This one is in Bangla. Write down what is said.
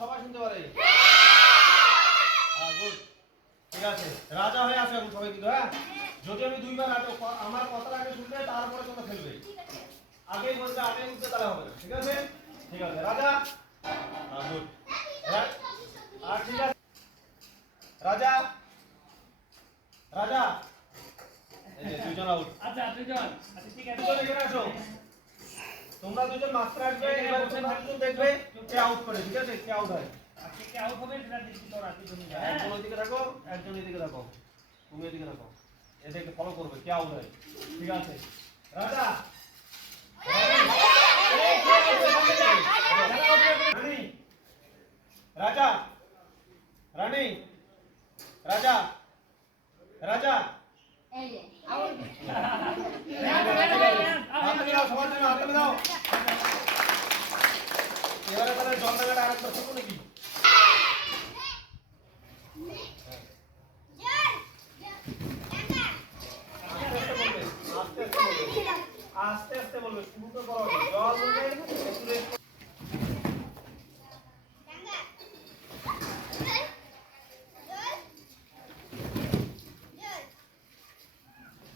সবাই শুনতে পারে। গুড, ঠিক আছে। রাজা হয়ে আসো এখন সবাই কিন্তু, হ্যাঁ? যদি আমি দুইবার আমার কথার আগে শুনবে, তারপরে তোমরা খেলবে। আগেই বলবে, আগেই উঠবে, তাহলে হবে না। ঠিক আছে? ঠিক আছে। রাজা, গুড। আর ঠিক আছে। রাজা, রাজা, এই যে দুইজন আউট। আচ্ছা দুইজন, আচ্ছা ঠিক আছে। দুজন এখানে আসো। তোমরা দুজন মাস্টার আসবে, এবার তোমরা দুজন দেখবে কে আউট করে। ঠিক আছে? কে আউট হয়। আচ্ছা কে আউট হবে সেটা দেখি তোরা দুজন। একজন ওইদিকে রাখো, একজন এদিকে রাখো, তুমি এদিকে রাখো। এদেরকে ফলো করবে কে আউট হয়। ঠিক আছে? রাজা, রানী, রাজা, রানী, রাজা, রাজা, এই যে আউট হাতে দাও, সবার জন্য হাতে দাও। এবারে তাহলে জল লাগাটা আরেকবার ছোট নাকি? আস্তে আস্তে বলবে, শুরু তো করো, জল বলবে একটু